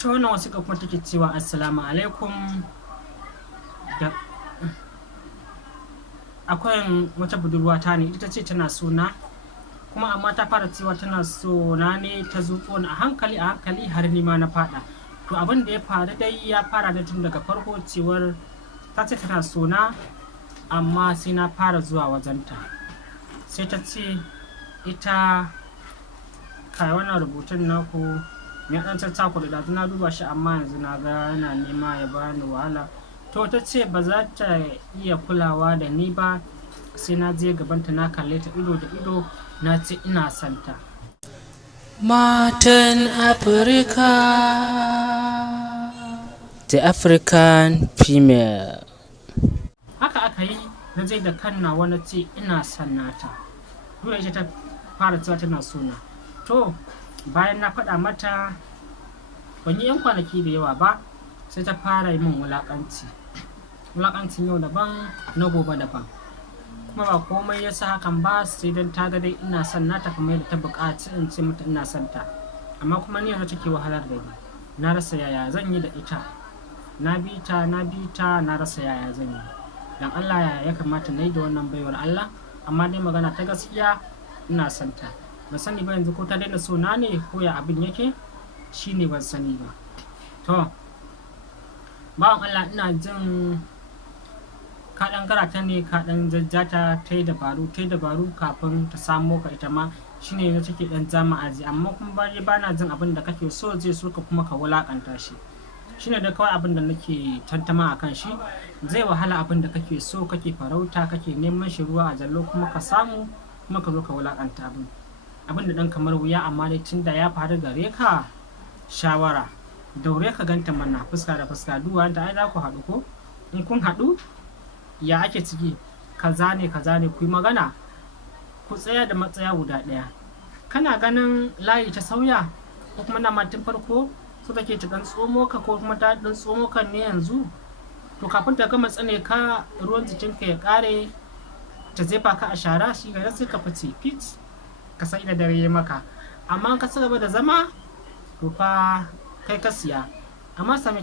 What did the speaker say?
ta wannan wasiƙa kuma take cewa assalamu alaikum da akwai wata budurwa ta ne ita ce tana sona kuma amma ta fara cewa tana sona ne ta zuƙo ni a hankali har ni ma na faɗa. To abin da ya faru dai ya fara da tun daga farko cewar ta ce tana sona amma sai na fara zuwa wajenta sai ta ce ita kai wannan rubutun naku ya dan caccako da na duba shi amma yanzu na ga yana nema ya bani wahala. To ta ce ba za ta iya kulawa da ni ba sai na je gabanta na kalle ta ido da ido na ce ina santa. Matan Afirka, the African female. Haka aka yi na je da kan nawa na ce ina son nata. Dole ita ta fara cewa tana sona. To bayan na faɗa mata ban yi 'yan kwanaki da yawa ba sai ta fara yi min wulaƙancin yau daban na gobe daban, kuma ba komai yasa hakan ba sai dan ta ga dai ina son nata kamar yadda ta buƙaci in ce mata ina son ta, amma kuma ni yanzu take wahalar da ni. Na rasa yaya zan yi da ita, na bi ta na rasa yaya zan yi. Dan Allah ya kamata na yi da wannan baiwar Allah, amma dai magana ta gaskiya ina son ta. Ban sani ba yanzu ko ta daina so na ne ko ya abin yake, shine ban sani ba. To bawan Allah ina jin ka ɗan garata ne ka ɗan jajjata ta yi dabaru kafin ta samo ka ita ma shine yanzu take ɗan jama aji, amma kuma ba na jin abin da kake so zai so ka kuma ka wulaƙanta shi. Shine da kawai abin da nake tantama a kan shi. Zai wahala abin da kake so kake farauta kake neman shi ruwa a jallo kuma ka samu kuma ka zo ka wulaƙanta abin da ɗan kamar wuya, amma dai tunda ya faru gare ka shawara daure ka ganta mana fuska da fuska duwa da ai za ku haɗu ko in kun haɗu ya ake ciki kaza ne ku yi magana ku tsaya da matsaya guda ɗaya. Kana ganin layi ta sauya ko kuma na tun farko so take ta ɗan tsomo ka ko kuma ta ɗan tsomo kan ne yanzu, to kafin ta gama tsane ka ruwan jikinka ya ƙare ta jefa ka a shara shi ga sai ka fice fit ka sai da dare maka. Amma ka ci gaba da zama to fa kai ka siya, amma sami